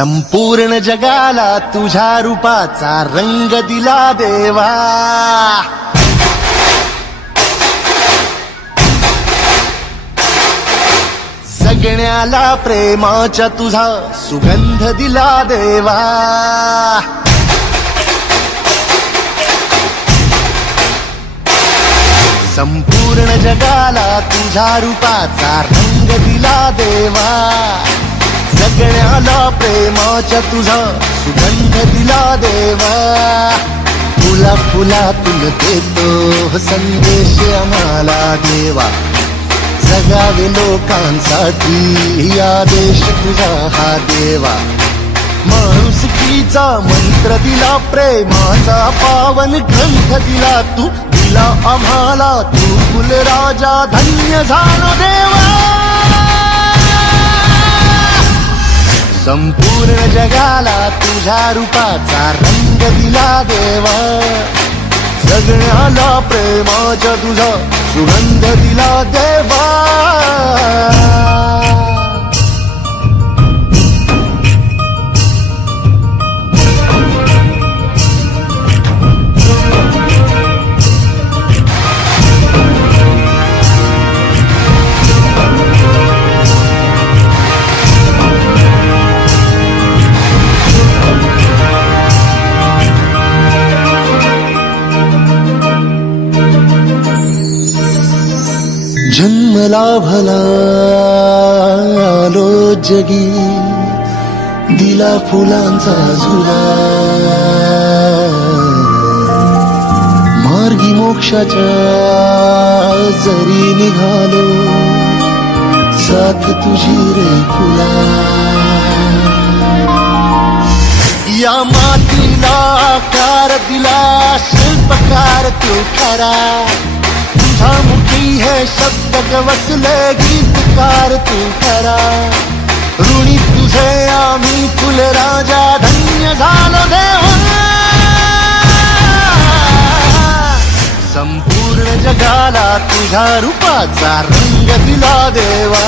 संपूर्ण जगाला तुझ्या रूपाचा रंग दिला देवा. सगळ्याला प्रेमाचा तुझा सुगंध दिला देवा. संपूर्ण जगाला तुझ्या रूपाचा रंग दिला देवा. सगळ्याला प्रेमाचा तुझा सुगंध दिला देवा. फुला फुलातून देतो संदेश आम्हाला देवा. जगावे लोकांसाठी आदेश तुझा हा देवा. माणुसकीचा मंत्र दिला, प्रेमाचा पावन ग्रंथ दिला तू. दिला आम्हाला तू कुलराजा, धन्य झालो देवा. संपूर्ण जगाला तुझ्या रूपाचा रंग दिला देवा. सगळ्याला प्रेमाचा तुझा सुगंध दिला देवा. जन्मला भला आलो जगी, दिला फुलांचा झुला. मार्गी मोक्षाच्या जरी निघालो, साथ तुझी रे फुला. या मातीला आकार दिला, शिल्पकार तू खरा. तुझा मुखी है शब्द वसले, गीतकार तू खरा. ऋणी तुझे आम्ही कुलराजा, धन्य झालो देवा. संपूर्ण जगाला तुझ्या रूपाचा रंग दिला देवा.